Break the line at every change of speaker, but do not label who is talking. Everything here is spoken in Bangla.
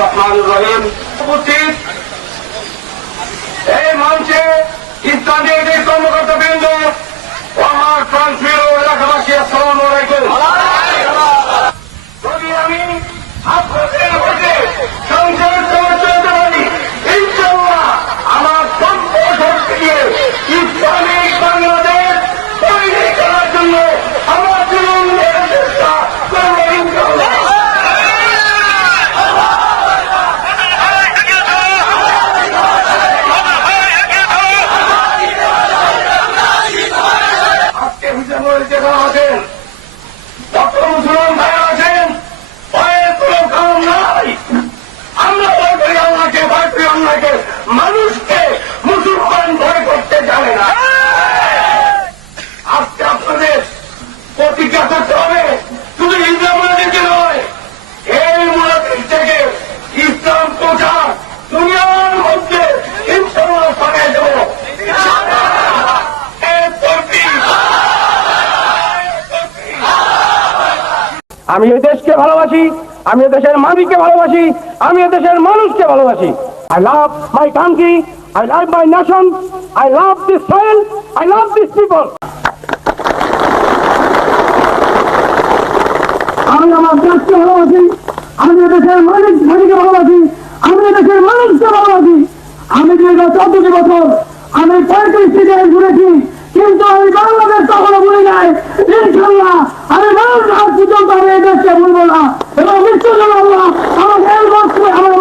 রহমান রহিম। উপস্থিত। এই মঞ্চে ইসলামী এই কর্মকর্তা বৃন্দ আমার প্রান্তীয় এলাকাবাসী আসসালাম আলাইকুম। যদি আমি আপনাদের আল্লাহকে মানুষকে মুসলমান ভয় করতে জানে না। আজকে আপনাদের প্রতিজ্ঞা করতে হবে, শুধু ইসলামকে নয়, এই মুলাদিক থেকে ইসলাম প্রচার দুনিয়ার মধ্যে ইনশাল্লাহ ছড়িয়ে দেব।
আমি এই দেশকে ভালোবাসি আমি এই দেশের মালিককে ভালোবাসি আমি এই দেশের মানুষকে ভালোবাসি। I love my country I love my nation I love this soil I love this people আমি আমার দেশকে ভালোবাসি, আমি দেশের মালিক মালিককে ভালোবাসি, আমি দেশের মানুষকে ভালোবাসি। আমি দীর্ঘ চোদ্দটি বছর আমি পঁয়ত্রিশটি দেশ ঘুরেছি, কিন্তু আমি বাংলাদেশ কখনো ভুলি নাই। ইনশাল্লাহ আমি মানুষ আজ পর্যন্ত আমি এই দেশকে ভুলবো না। এবং জন্য আল্লাহ আমাকে আমার